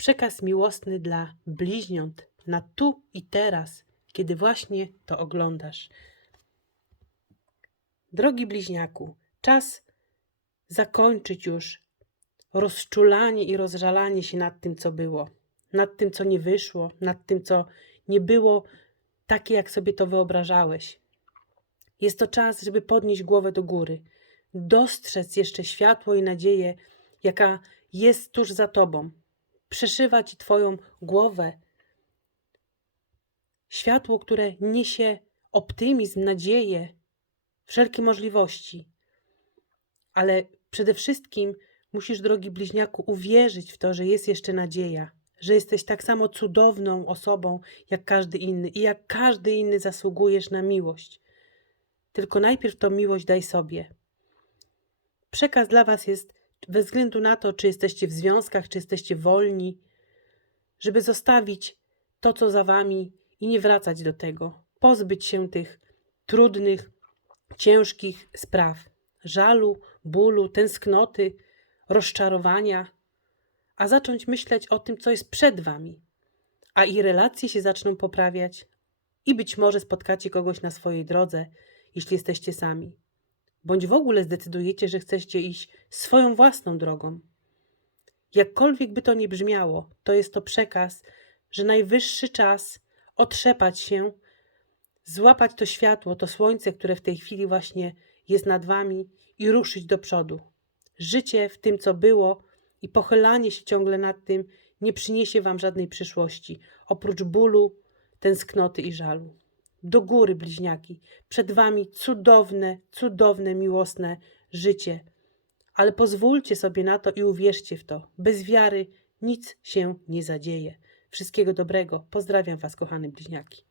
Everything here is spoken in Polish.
Przekaz miłosny dla bliźniąt na tu i teraz, kiedy właśnie to oglądasz. Drogi bliźniaku, czas zakończyć już rozczulanie i rozżalanie się nad tym, co było, nad tym, co nie wyszło, nad tym, co nie było takie, jak sobie to wyobrażałeś. Jest to czas, żeby podnieść głowę do góry, dostrzec jeszcze światło i nadzieję, jaka jest tuż za tobą, przeszywa ci twoją głowę. Światło, które niesie optymizm, nadzieję, wszelkie możliwości. Ale przede wszystkim musisz, drogi bliźniaku, uwierzyć w to, że jest jeszcze nadzieja, że jesteś tak samo cudowną osobą jak każdy inny i jak każdy inny zasługujesz na miłość. Tylko najpierw tą miłość daj sobie. Przekaz dla Was jest bez względu na to, czy jesteście w związkach, czy jesteście wolni, żeby zostawić to, co za Wami i nie wracać do tego. Pozbyć się tych trudnych, ciężkich spraw, żalu, bólu, tęsknoty, rozczarowania, a zacząć myśleć o tym, co jest przed Wami. A i relacje się zaczną poprawiać, i być może spotkacie kogoś na swojej drodze, jeśli jesteście sami. Bądź w ogóle zdecydujecie, że chcecie iść swoją własną drogą. Jakkolwiek by to nie brzmiało, to jest to przekaz, że najwyższy czas otrzepać się, złapać to światło, to słońce, które w tej chwili właśnie jest nad wami i ruszyć do przodu. Życie w tym, co było i pochylanie się ciągle nad tym nie przyniesie wam żadnej przyszłości, oprócz bólu, tęsknoty i żalu. Do góry, bliźniaki, przed wami cudowne, cudowne, miłosne życie. Ale pozwólcie sobie na to i uwierzcie w to. Bez wiary nic się nie zadzieje. Wszystkiego dobrego. Pozdrawiam was, kochane bliźniaki.